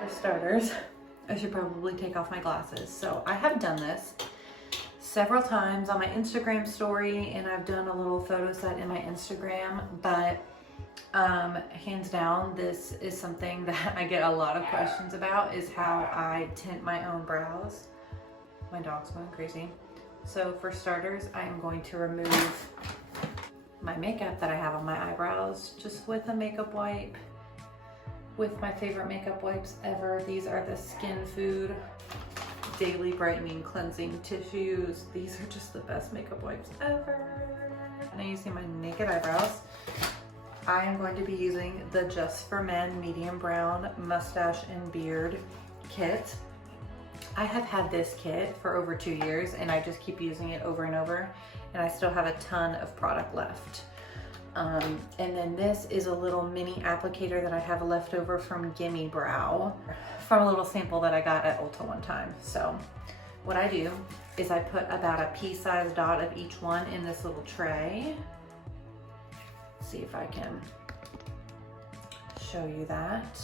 for starters, I should probably take off my glasses. So I have done this several times on my Instagram story, and I've done a little photo set in my Instagram, but hands down, this is something that I get a lot of questions about, is how I tint my own brows. My dog's going crazy. So for starters, I am going to remove my makeup that I have on my eyebrows just with a makeup wipe, with my favorite makeup wipes ever. These are the Skin Food Daily Brightening Cleansing Tissues. These are just the best makeup wipes ever. Now using my naked eyebrows, I am going to be using the Just for Men Medium Brown Mustache and Beard Kit. I have had this kit for over 2 years and I just keep using it over and over, and I still have a ton of product left. And then this is a little mini applicator that I have left over from Gimme Brow, from a little sample that I got at Ulta one time. So what I do is I put about a pea-sized dot of each one in this little tray. See if I can show you that.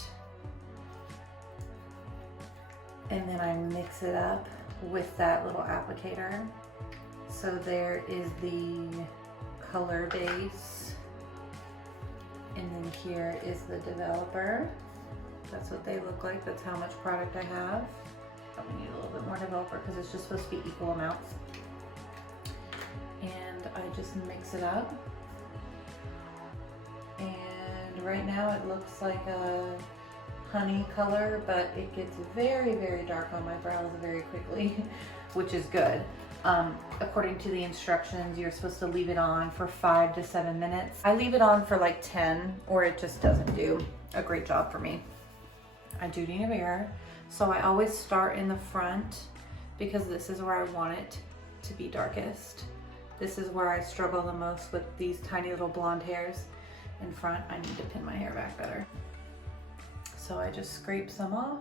And then I mix it up with that little applicator. So there is the color base, and then here is the developer. That's what they look like. That's how much product I have. Probably need a little bit more developer because it's just supposed to be equal amounts. And I just mix it up. And right now it looks like a honey color, but it gets very, very dark on my brows very quickly, which is good. According to the instructions, you're supposed to leave it on for 5 to 7 minutes. I leave it on for like 10, or it just doesn't do a great job for me. I do need a mirror, so I always start in the front because this is where I want it to be darkest. This is where I struggle the most with these tiny little blonde hairs. In front, I need to pin my hair back better. So I just scrape some off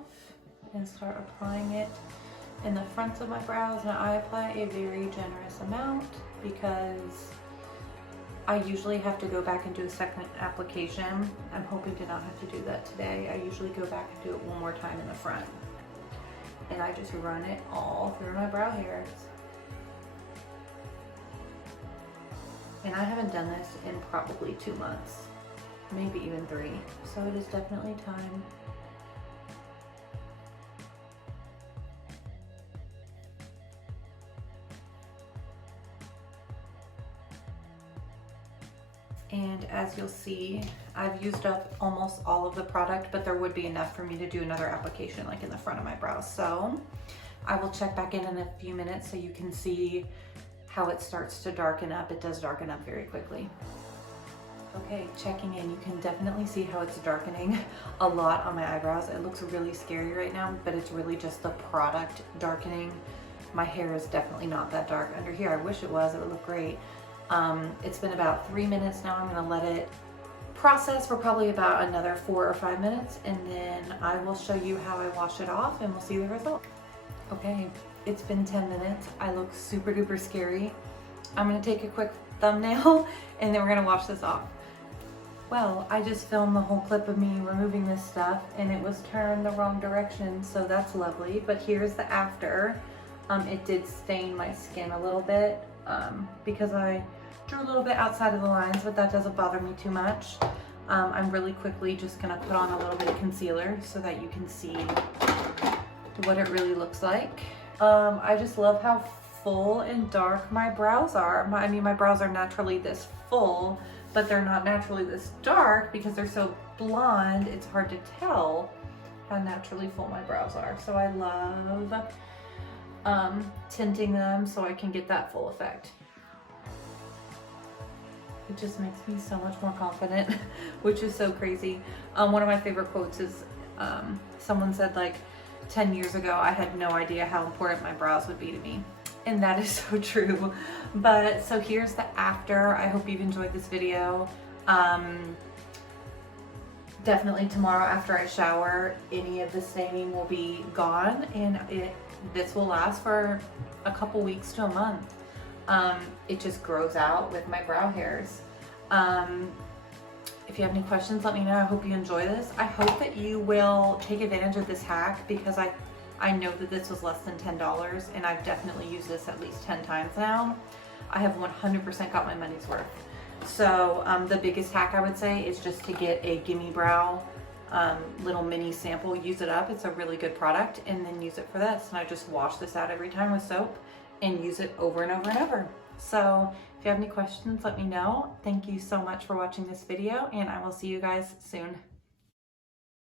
and start applying it in the fronts of my brows, and I apply a very generous amount because I usually have to go back and do a second application. I'm hoping to not have to do that today. I usually go back and do it one more time in the front. And I just run it all through my brow hairs. And I haven't done this in probably 2 months, maybe even 3. So it is definitely time. And as you'll see, I've used up almost all of the product, but there would be enough for me to do another application like in the front of my brows. So I will check back in a few minutes so you can see how it starts to darken up. It does darken up very quickly. Okay, checking in, you can definitely see how it's darkening a lot on my eyebrows. It looks really scary right now, but it's really just the product darkening. My hair is definitely not that dark under here. I wish it was, it would look great. It's been about 3 minutes now. I'm gonna let it process for probably about another 4 or 5 minutes, and then I will show you how I wash it off and we'll see the result. Okay, it's been 10 minutes. I look super duper scary. I'm gonna take a quick thumbnail and then we're gonna wash this off. Well, I just filmed the whole clip of me removing this stuff and it was turned the wrong direction, so that's lovely. But here's the after. It did stain my skin a little bit because I drew a little bit outside of the lines, but that doesn't bother me too much. I'm really quickly just gonna put on a little bit of concealer so that you can see what it really looks like. I just love how full and dark my brows are. I mean, my brows are naturally this full, but they're not naturally this dark because they're so blonde. It's hard to tell how naturally full my brows are. So I love tinting them so I can get that full effect. It just makes me so much more confident, which is so crazy. One of my favorite quotes is someone said, like, 10 years ago, I had no idea how important my brows would be to me. And that is so true. But so here's the after. I hope you've enjoyed this video. Definitely tomorrow after I shower, any of the staining will be gone, and this will last for a couple weeks to a month. It just grows out with my brow hairs. If you have any questions, let me know. I hope you enjoy this. I hope that you will take advantage of this hack because I know that this was less than $10 and I've definitely used this at least 10 times now. I have 100% got my money's worth. So the biggest hack I would say is just to get a Gimme Brow little mini sample, use it up. It's a really good product, and then use it for this. And I just wash this out every time with soap and use it over and over and over. So if you have any questions, let me know. Thank you so much for watching this video, and I will see you guys soon.